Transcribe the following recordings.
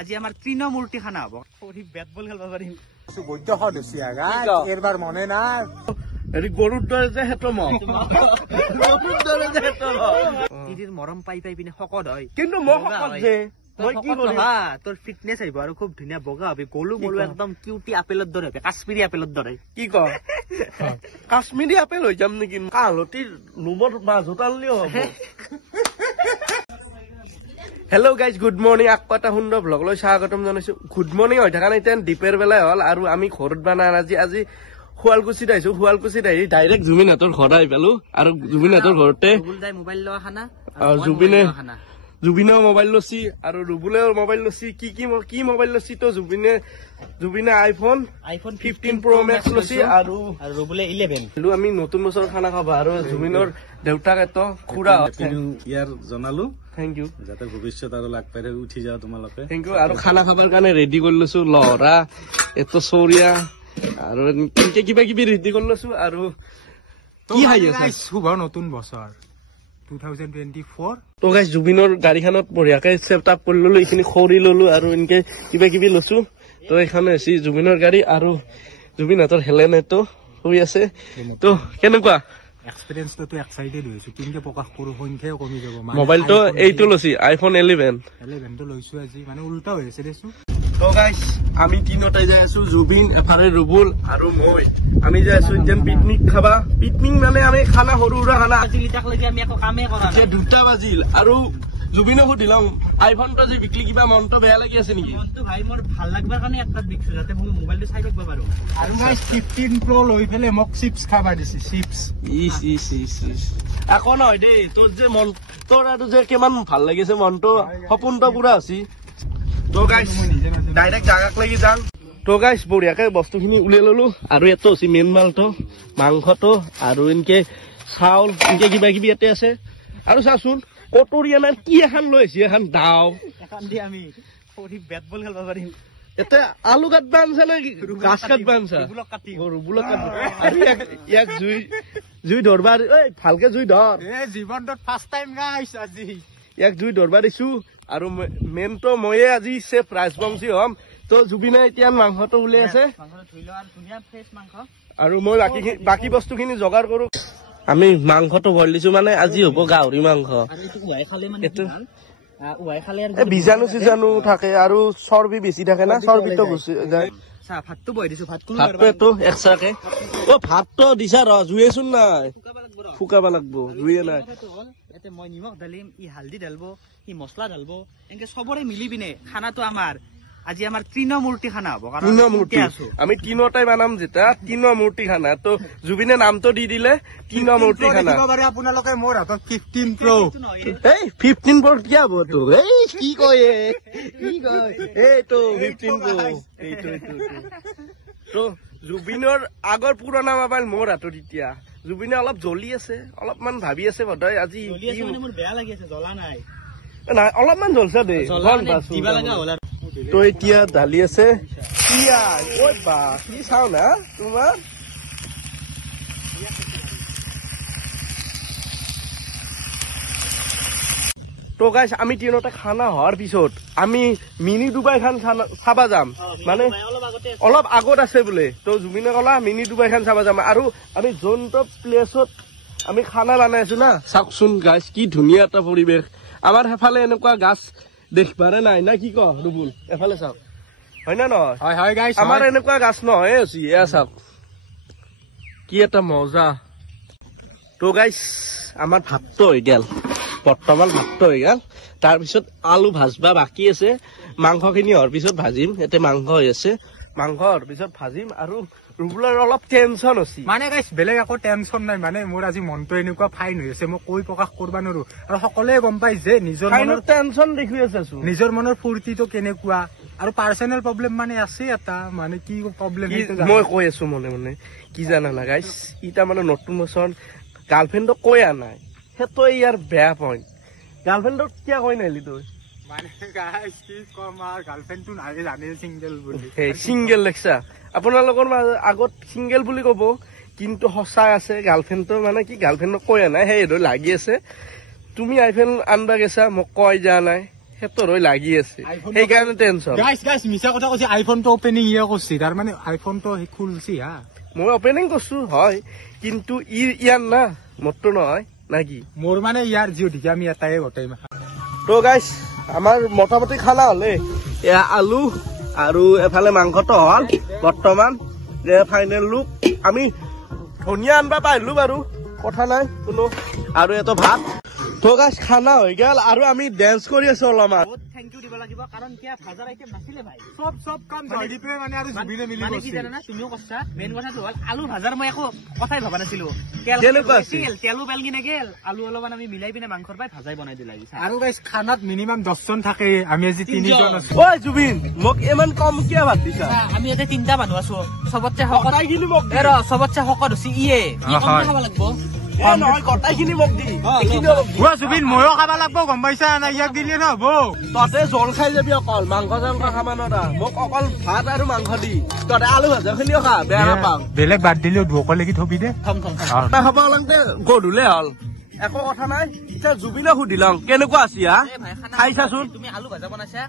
আজি আমাৰ তৃণমূৰ্তি খানা হ'ব বেট বল খেলব পাৰিম এবাৰ মনে নাই গৰুৰ দৰে যে তিৰিৰ মৰম পাই পাই পিনে শকত হয় কিন্তু তোৰ ফিটনেস আহিব আৰু খুব ধুনীয়া বগা হবি গলু মলু একদম কিউটি আপেলৰ দৰে হবে কাশ্মীৰী আপেলৰ দৰে কি ক কাশ্মীৰী আপেল হৈ যাম নেকি কালতিৰ ৰুমৰ মাজত আনলিও হ'ব হেল্ল' গাইজ গুড মৰ্নিং আকৌ এটা সুন্দৰ ব্লগ লৈ স্বাগতম জনাইছো গুড মৰ্নিং হৈ থকা নাই দীপেৰ বেলাই হ'ল আৰু আমি ঘৰত বানাৰ আজি শুৱালকুছিত আহিছো শুৱালকুছিত আহি ডাইৰেক্ট জুবিনহঁতৰ ঘৰত আহি পালো আৰু জুবিনহঁতৰ ঘৰতে জুবিনেও মোবাইল লৈছি আৰু ৰুবুলেও মোবাইল লৈছি কি মোবাইল লৈছি তো জুবিনে আইফোন 15 Pro Max লৈছি আৰু ৰুবুলে 11 আমি নতুন বছৰ খানা খাবা আৰু জুবিনৰ দেউতাক এটো খুৰা ইয়াৰ জনালো থেংক ইউ যাতে ভৱিষ্যত আৰু লাগ পাই উঠি যাও তোমালোকে থেংক ইউ আৰু খানা খাবাৰ কাৰণে ৰেডি কৰি লৈছো লহৰা এটো চৌৰিয়া আৰু কিবা কিবি ৰেডি কৰি লৈছো আৰু কি খাই আছে শুভ নতুন বছৰ 2024 তো গাইস জুবিনৰ গাড়ীখনত বঢ়িয়াকে সেটআপ কৰি ললো এইখিনি খৰি ললো আৰু এনেকে কিবা কিবি লৈছো তো এখানে আছে জুবিনৰ গাড়ী আৰু জুবিনহঁতৰ হেলেনেটো হৈ আছে তো কেনেকুৱা এক্সপেৰিয়েন্স তো এক্সাইটেড হৈছো কিন্তু প্ৰকাশ কৰো সংখ্যাও কমি যাব মোবাইলটো এইটো লৈছি আইফোন 11 তো লৈছো আজি মানে উল্টা হৈ আছে দেছো তো গাইস আমি তিনটাই যাই আছো জুবিন এফালে ৰুবুল আৰু মই আমি যাই আছো এতিয়া পিকনিক খাবা পিকনিক মানে আমি খানা সৰু সুৰা খানা আজি লিটাক লাগি আমি একো কামে কৰা নাই দুটা বাজিল আৰু জুবিনক সুধিলাম আইফোনটো যে বিক্লি কিবা মনটো বেয়া লাগি আছে নেকি মনটো ভাই মোৰ ভাল লাগবৰ কাৰণে একটা বিক্ৰি যাতে মই মোবাইলটো চাই থাকিব পাৰো আৰু গাইস 15 Pro লৈ ফেলে মোক চিপস খাবা দিছি চিপস ইস আকৌ নহয় দেই তোৰ যে মন তোৰ আৰু যে কিমান ভাল লাগিছে মনটো সপোনটো পুৰা আছে তো গাইস ডাইৰেক্ট জাগাক লাগি যাম তো গাইস বঢ়িয়াকে বস্তুখিনি উলাই ললো আৰু এটো আছে মেন মালটো মাংসটো আৰু ইনকে চাউল ইনকে কিবা কিবি এতে আছে আৰু চাচোন কটৰিয়ানা কি এখন লৈ আছে এখন দাও এখন দি আমি বেট বল খেলব পাৰিম এতে আলু কাটবা আনছা নে গাছ কাটবা আনছা ৰুবুলক কাটবা আৰু ইয়াক জুই ধৰবা ভালকে জুই ধৰ জীৱনটোত ফাৰ্ষ্ট টাইম গাইস আজি ইয়াক জুই ধৰবা দিছো আৰু মেনটো ময়ে আজি চেফ ৰাইচ বংশী হম তো জুবিনে এতিয়া মাংসটো উলাই আছে আৰু মই বাকি বস্তুখিনি যোগাৰ কৰো আমি মাংসটো বইল দিছো মানে আজি হ'ব গাহৰি মাংস বীজাণু চিজাণু থাকে আৰু চৰ্বি বেছি থাকে না চৰ্বিটো গুচি যায় ভাতটো বই দিছো ভাতটো এক্সট্ৰাকে ভাতটো দিছা ৰ জুইয়েচোন নাই শুকাব লাগব জুইয়ে নাই মই নিমখ ঢালিম ই হালদি ঢালব ই মছলা ঢালব এনেকে সবৰে মিলি পিনে খানাটো আমাৰ আজি আমাৰ তৃণমূৰ্তি খানা হ'ব কাৰণ আমি তিনটাই বানাম যেটা তৃণমূৰ্তি খানা তো জুবিনে নামটো দি দিলে তৃণমূৰ্তি খানা আপোনালোকে মোৰ হাতত 15 Pro এই 15 Pro কি হ'ব তো এই কি কয় এইটো 15 Pro এইটো তো জুবিনৰ আগৰ পুৰণা মোবাইল মোৰ হাতত এতিয়া জুবিনে অলপ জ্বলি আছে অলপমান ভাবি আছে বধাই আজি মোৰ বেয়া লাগি আছে জ্বলা নাই অলপমান জ্বলছে দেই তো এতিয়া ঢালি আছে কি চাও না তোমাৰ তো গাইস আমি তিনটা খানা হোৱাৰ পিছত আমি মিনি ডুবাই খান চাবা যাম মানে অলপ আগত আছে বোলে তো জুবিনে কলা মিনি ডুবাই খান চাবা যাম আৰু আমি যোনটো প্লেচত আমি খানা বনাই আছো না চাওকচোন গাইস কি ধুনীয়া এটা পৰিৱেশ আমাৰ হেফালে এনেকুৱা গাছ দেখবাৰে নাই না কি ক ৰুবুল এফালে চাওক হয় না নহয় হয় গাইস আমাৰ এনেকুৱা গাছ নহয় আছে এয়া চাওক কি এটা মজা তো গাইস আমাৰ ভাতটো হৈ গেল বৰ্তমান ভাতটো হৈ গেল তাৰপিছত আলু ভাজবা বাকি আছে মাংসখিনি হোৱাৰ পিছত ভাজিম এতে মাংস হৈ আছে মাংস হোৱাৰ পিছত ভাজিম আৰু ৰুবুলৰ অলপ টেনচন আছে মানে গাইস বেলেগ একো টেনচন নাই মানে মোৰ আজি মনটো এনেকুৱা ফাইন হৈ আছে মই কৈ প্ৰকাশ কৰবা নোৱাৰো আৰু সকলোৱে গম পাই যে নিজৰ মনৰ টেনচন দেখি আছে নিজৰ মনৰ ফূৰ্তিটো কেনেকুৱা আৰু পাৰ্সোনেল প্ৰবলেম মানে আছে এটা মানে কি প্ৰবলেম মই কৈ আছো মনে কি জানা না গাইস ইটা মানে নতুন বছৰ গাৰ্লফ্ৰেণ্ডক কৈ আনাই সেইটো ইয়াৰ বেয়া পইণ্ট গাৰ্লফ্ৰেণ্ডক কিয় কৈ নাহিলি তই মানে গাইস কি কম আৰ গাৰ্লফ্ৰেন্ড তো নাই জানে সিঙ্গেল বলি সিঙ্গেল লেখছা আপোনালোকৰ আগত সিঙ্গেল বুলি কব কিন্তু সঁচা আছে গাৰ্লফ্ৰেণ্ডটো মানে কি গাৰ্লফ্ৰেণ্ডক কৈ নাই সেই লাগি আছে তুমি আইফোন আনবা গেছা মোক কৈ যা নাই হেতৰ হৈ লাগি আছে সেইকাৰণে টেনচন গাইছ মিছা কথা কৈছে আইফোনটো অপেনিং ইয়ে কৰিছে তাৰ মানে আইফোনটো খুলছি হা মই অপেনিং কৰছো হয় কিন্তু ইয়াৰ না মোৰটো নহয় নাকি মোৰ মানে ইয়াৰ জিও ঢিকা আমি এটাই গোটেই মাখা তো গাইস আমাৰ মোটামুটি খানা হলে এয়া আলু আৰু এফালে মাংসটো হল বৰ্তমান যে ফাইনেল লুক আমি ধনিয়া আনবা পাইলো বাৰু কথা নাই কোনো আৰু এটো ভাত তো গাইস খানা হৈ গেল আৰু আমি ড্যান্স কৰি আছো অলপমান থ্যাংক ইউ দিব লাগিব কাৰণ কিয়া ভাজাৰ আইটেম নাছিলে ভাই সব কাম জয়দীপে মানে আৰু জুবিনে মিলি মানে কি জানা না তুমিও কৈছা মেইন কথাটো হল আলু ভাজাৰ মই একো কথাই ভাবা নাছিলো তেলু বেল কিনে গেল আলু অলপমান আমি মিলাই পিনে মাংসৰ পাই ভাজাই বনাই দিলা আৰু গাইছ খানাত মিনিমাম 10 জন থাকে আমি আজি 3 জন আছো ঐ জুবিন মোক ইমান কম কিয় ভাত দিছা আমি ইয়াতে 3টা মানুহ আছো সবতছে শকত গটাইখিনি মোক এৰ সবতছে শকত হৈছে ইয়ে খাব লাগিব এ নহয় গটাইখিনি মোক দি জুবিন ময়ো খাব লাগিব গম পাইছা না ইয়াক দিলে নহব ততে জল খাই যাবি অকল মাংস চাংস খাবা নৰা মোক অকল ভাত আৰু মাংস দি ততে আলু ভাজা খিনিও খা বেয়া নাপাওঁ বেলেগ বাদ দিলেও দুকলে কি থবি দে খাব লাগতে গধূলে হল একো কথা নাই এতিয়া জুবিনক সুধি লওঁ কেনেকুৱা আছি হা খাই চাচোন তুমি আলু ভাজা বনাইছা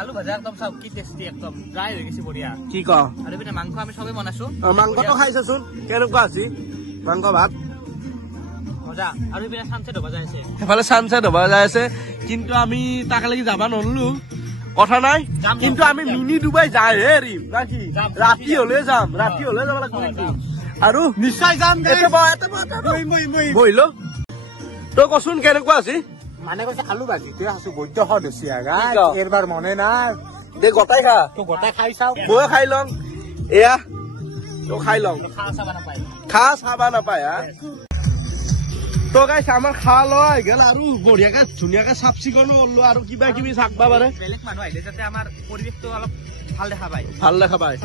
আলু ভাজা একদম চাও কি টেষ্টি একদম ড্রাই হৈ গৈছে বঢ়িয়া কি ক আৰু পিনে মাংস আমি সবে বনাইছো মাংসটো খাই চাচোন কেনেকুৱা আছি মাংস ভাত মজা আৰু পিনে সানসেট হ'ব যাইছে সেইফালে চানচেট হ'ব যাই আছে কিন্তু আমি তাকলৈকে যাবা নললো কথা নাই কিন্তু আমি মিনি ডুবাই যাই হে এৰিম নাকি ৰাতি হলে যাম ৰাতি হলে যাব লাগিব কিন্তু আৰু নিশ্চয় যাম দে বহিল তই কচোন কেনেকুৱা আছি মানে কৈছে আলু ভাজি তুই আছো বৈদ্য সদ হৈছে এবাৰ মনে নাই দে গটাই খা তো গোটাই খাই চাও ময়ো খাই লওঁ এয়া তো খাই লওঁ খা চাবা নাপায় খা চাবা নাপায় হা তো গাইছ আমাৰ খা লোৱা হৈ গেল আৰু বঢ়িয়াকে ধুনীয়াকে চাফ চিকুণো কৰিলো আৰু কিবা কিবি চাকবা পাৰে বেলেগ মানুহ আহিলে যাতে আমাৰ পৰিৱেশটো অলপ ভাল দেখা পায় ভাল দেখা পায়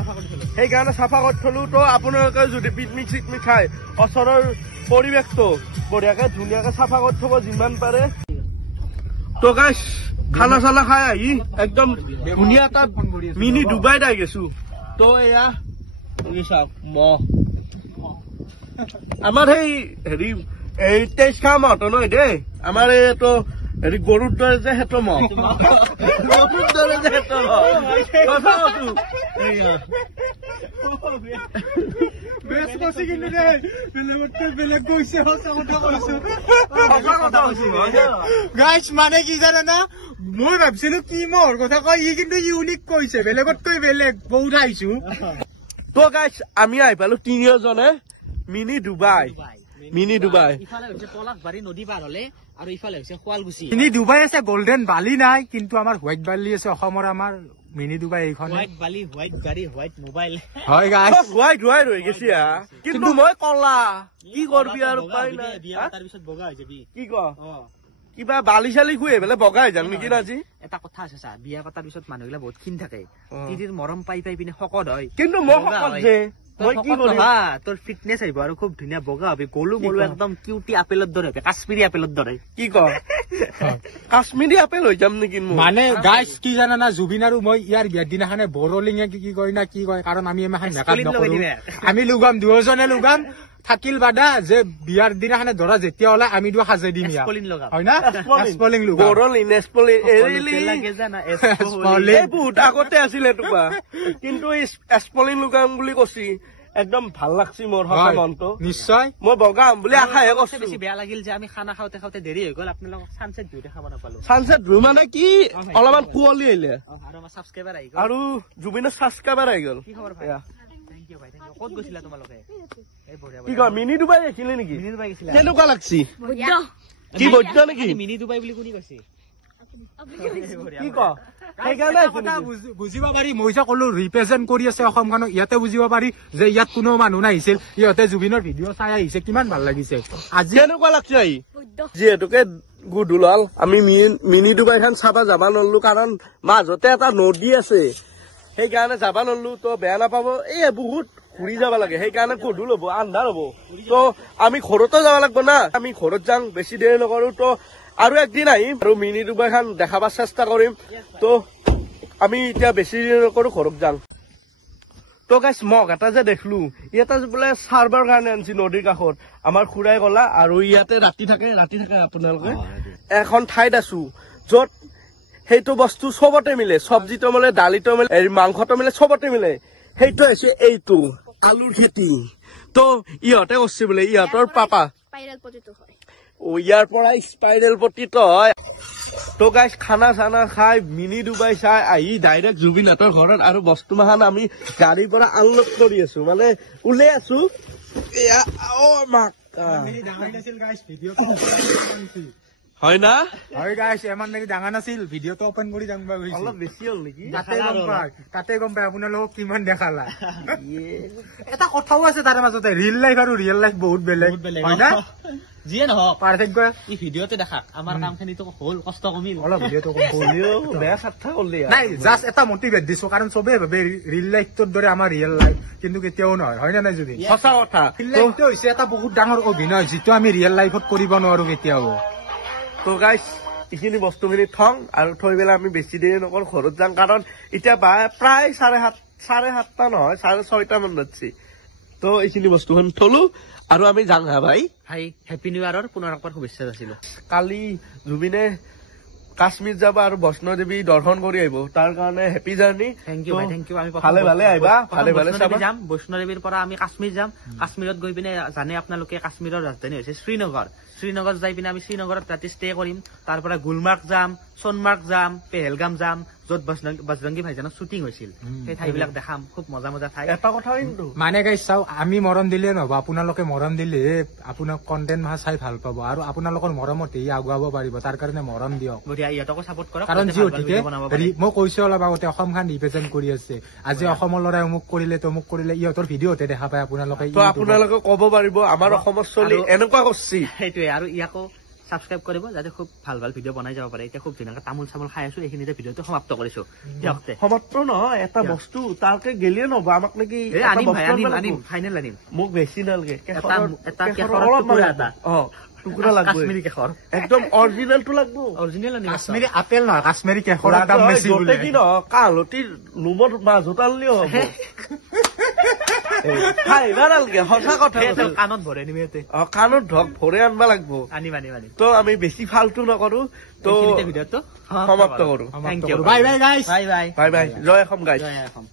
সেইকাৰণে চাফা কৰি থলো তো আপোনালোকে যদি পিকনিক চিকনিক খাই ওচৰৰ পৰিৱেশটো বঢ়িয়াকে ধুনীয়াকে চাফা কৰি থব যিমান পাৰে তো গাইছ খানা চানা খাই আহি একদম ধুনীয়া এটা মিনি ডুবাইত আহি গেছো তো এয়া চাওক মহ আমাৰ সেই হেৰি এই 23 খা মহটো নহয় দেই আমাৰ এইটো হেৰি গৰুৰ দৰে যে সেইটো মহ গৰুৰ দৰে যে সেইটো মহ গাইছ মানে কি জানে না মই ভাবছিলো কি মহৰ কথা কয় ই কিন্তু ইউনিক কৈছে বেলেগতকৈ বেলেগ বহুত আহিছো তো গাইছ আমি আহি পালো তিনিওজনে মিনি ডুবাই ইফালে হৈছে পলাশবাৰী নদী পাৰ হলে আৰু ইফালে হৈছে শুৱালকুছি মিনি ডুবাই আছে গোল্ডেন বালি নাই কিন্তু আমাৰ হোৱাইট বালি আছে অসমৰ আমাৰ মিনি ডুবাই এইখন হোৱাইট বালি হোৱাইট গাড়ী হোৱাইট মোবাইল হয় গাইছ হোৱাইট হৈ গৈছে কিন্তু মই কলা কি কৰবি আৰু উপায় নাই বিয়া তাৰ পিছত বগা হৈ যাবি কি ক কিবা বালি চালি খুৱাই পেলাই বগা হৈ যাম নেকি আজি এটা কথা আছে চা বিয়া পতাৰ পিছত মানুহবিলাক বহুত ক্ষীণ থাকে তিৰিৰ মৰম পাই পিনে শকত হয় কিন্তু মই শকত যে মই কি কৰিম তোৰ ফিটনেছ আহিব আৰু খুব ধুনীয়া বগা হবি গলু মলু একদম কিউটি আপেলৰ দৰে হবে কাশ্মীৰী আপেলৰ দৰে কি ক কাশ্মীৰী আপেল হৈ যাম নেকি মানে গাইছ কি জানা না জুবিন আৰু মই ইয়াৰ বিয়াৰ দিনাখনে বৰলিঙে কি কয় না কি কয় কাৰণ আমি এমাখন মেকআপ নকৰো আমি লুগাম দুজনে লুগাম থাকিল বাদা যে বিয়াৰ দিনাখনে ধৰা যেতিয়া ওলাই আমি দুৱা সাজে দিম হয় না স্পলিং লুগাম বৰলিং স্পলিং বহুত আগতে আছিলে তোবা কিন্তু স্পলিং লুগাম বুলি কৈছি একদম ভাল লাগছি মোৰ সঁচা মনটো নিশ্চয় মই বগাম বুলি আশাহে কৰিছো বেছি বেয়া লাগিল যে আমি খানা খাওঁতে খাওঁতে দেৰি হৈ গ'ল আপোনালোকক সানছেট ভিউ দেখাব নাপালো সানছেট ভিউ মানে কি অলপমান কুঁৱলী আহিলে আৰু আমাৰ ছাবস্ক্ৰাইবাৰ আহি গ'ল আৰু জুবিনৰ ছাবস্ক্ৰাইবাৰ আহি গ'ল কি খবৰ ভাই থেংক ইউ ভাই ক'ত গৈছিলা তোমালোকে এই বঢ়িয়া কি কয় মিনি ডুবাই দেখিলে নেকি মিনি ডুবাই গৈছিলা কেনেকুৱা লাগছি কি বৈদ্য নেকি মিনি ডুবাই বুলি কোনি কৈছে কি ক সেইকাৰণে বুজিব পাৰি মই যে কলো ৰিপ্ৰেজেন্ট কৰি আছে অসমখনক ইয়াতে বুজিব পাৰি যে ইয়াত কোনো মানুহ নাহিছিল ইহঁতে জুবিনৰ ভিডিঅ' চাই আহিছে কিমান ভাল লাগিছে আজি কেনেকুৱা লাগছে আহি যিহেতুকে গুডুলাল আমি মিনি ডুবাইখন চাবা যাবা নললো কাৰণ মাজতে এটা নদী আছে সেইকাৰণে যাবা নললো তো বেয়া নাপাব এই বহুত ঘূৰি যাব লাগে সেইকাৰণে গধূল হব আন্ধাৰ হব তো আমি ঘৰতো যাব লাগিব না আমি ঘৰত যাম বেছি দেৰি নকৰো তো আৰু একদিন আহিম আৰু মিনি ডুবাইখন দেখাবাৰ চেষ্টা কৰিম তো আমি এতিয়া বেছি দেৰি নকৰো ঘৰত যাম তো গাইছ মগ এটা যে দেখলো ইয়াতে বোলে চাৰ্ভাৰ কাৰণে আনছি নদীৰ কাষত আমাৰ খুৰাই কলা আৰু ইয়াতে ৰাতি থাকে আপোনালোকে এখন ঠাইত আছো য'ত সেইটো বস্তু চবতে মিলে, চব্জিটো মিলে, দালিটো মিলে, মাংসটো মিলে, চবতে মিলে। সেইটো হৈছে এইটো আলুৰ খেতি। তো ইহঁতে কৰিছে বোলে, ইহঁতৰ পাপা ইয়াৰ পৰা স্পাইৰেল পতিত হয়। তো গাইজ খানা চানা খাই মিনি ডুবাই চাই আহি ডাইৰেক্ট জুবিনহঁতৰ ঘৰত আৰু বস্তু মাখান আমি গাড়ীৰ পৰা আনলোড কৰি আছো, মানে ওলাই আছো। হয় না? হয় গাইছ, ইমান লাগি ডাঙৰ নাছিল, ভিডিঅ'টো অপেন কৰি যাম অলপ বেছি হ'ল নেকি? তাতে গম পাই আপোনালোকক কিমান দেখালা। এটা কথাও আছে তাৰে মাজতে, ৰিয়েল লাইফ আৰু ৰিয়েল লাইফ বহুত বেলেগ হয় না? যিয়ে নহওক পাৰ্থক্য ই ভিডিঅ'তে দেখাক আমাৰ কামখিনিতো হ'ল, কষ্ট কমিল অলপ ভিডিঅ'টো হ'লেও বেয়া চাথা কৰিলি নাই, জাষ্ট এটা মটিভেট দিছো, কাৰণ চবেই ভাবে ৰিয়েল লাইফটোৰ দৰে আমাৰ ৰিয়েল লাইফ, কিন্তু কেতিয়াও নহয়, হয় নে নাই? যদি সঁচা কথা, ৰিয়েল লাইফটো হৈছে এটা বহুত ডাঙৰ অভিনয়, যিটো আমি ৰিয়েল লাইফত কৰিব নোৱাৰো কেতিয়াও। তো গাইজ এইখিনি বস্তুখিনি থওঁ আৰু থৈ পেলাই আমি বেছি দেৰি নকৰো, ঘৰত যাম। কাৰণ এতিয়া প্ৰায় 7:30 নহয়, 6:30 মান বাজছে। তো এইখিনি বস্তুখন থলো আৰু আমি যাং হা ভাই। ভাই হেপী নিউ ইয়াৰৰ পুনৰ একবাৰ শুভেচ্ছা যাচিলো। কালি জুবিনে কাশ্মীৰ যাব আৰু বৈষ্ণোদেৱী দৰ্শন কৰি আহিব, তাৰ কাৰণে হেপী জাৰ্ণি। থেংক ইউ ভাই, থেংক ইউ। আমি ভালে ভালে আহিবা, ভালে ভালে চাবা। যাম বৈষ্ণোদেৱীৰ পৰা আমি কাশ্মীৰ যাম। কাশ্মীৰত গৈ পিনে জানে আপোনালোকে কাশ্মীৰৰ ৰাজধানী হৈছে শ্ৰীনগৰ। শ্ৰীনগৰ যাই পিনে আমি শ্ৰীনগৰত ৰাতি ষ্টে কৰিম। তাৰ পৰা গুলমাৰ্গ যাম, সোণমাৰ্গ যাম, পেহেলগাম যাম, য'ত বজৰংগী ভাইজানৰ শ্বুটিং হৈছিল, সেই ঠাইবিলাক দেখাম। খুব মজা মজা ঠাই। এটা কথা কিন্তু মানে গাইছ চাওক, আমি মৰম দিলে নহব, আপোনালোকে মৰম দিলে আপোনাক কন্টেন্ট মাহ চাই ভাল পাব, আৰু আপোনালোকৰ মৰমতে ই আগুৱাব পাৰিব। তাৰ কাৰণে মৰম দিয়ক, ইহঁতকো চাপোৰ্ট কৰক। কাৰণ যিহেতুকে মই কৈছো অলপ আগতে অসমখন ৰিপ্ৰেজেন্ট কৰি আছে। আজি অসমৰ ল'ৰাই অমুক কৰিলে তমুক কৰিলে, ইহঁতৰ ভিডিঅ'তে দেখা পায় আপোনালোকে। তো আপোনালোকে ক'ব পাৰিব আমাৰ অসমৰ চলি এনেকুৱা কৰছি। সেইটোৱে, আৰু ইয়াকো সাবস্ক্ৰাইব কৰিব, যাতে খুব ভাল ভাল ভিডিঅ' বনাই যাব পাৰে। এতিয়া খুব ধুনীয়াকৈ তামোল চামোল খাই আছো, এইখিনিতে ভিডিঅ'টো সমাপ্ত কৰিছো। সমাপ্ত নহয়, এটা বস্তু তাৰকে গেলিয়ে নহব, আমাক নেকি আনিম, ফাইনেল আনিম। মোক বেছি নালাগে, এটা কেশৰ টুকুৰা লাগব, কাশ্মীৰী কেশৰ একদম অৰিজিনেলটো লাগব। অৰিজিনেল আনিম। কাশ্মীৰী আপেল নহয়, কাশ্মীৰী কেশৰৰ দাম বেছি বোলে। কি নহয়, কালতিৰ নুমৰ মাজত আনলিও হ'ব। সঁচা কথা, কাণত ভৰাই নিম, কাণত ধক ভৰাই আনবা লাগব। আনিম। তো আমি বেছি ফাল্টু নকৰো, তো ভিডিঅ'টো সমাপ্ত কৰো। বাই বাই গাইছ, বাই বাই বাই বাই। জয় অসম গাইছ। জয় অসম।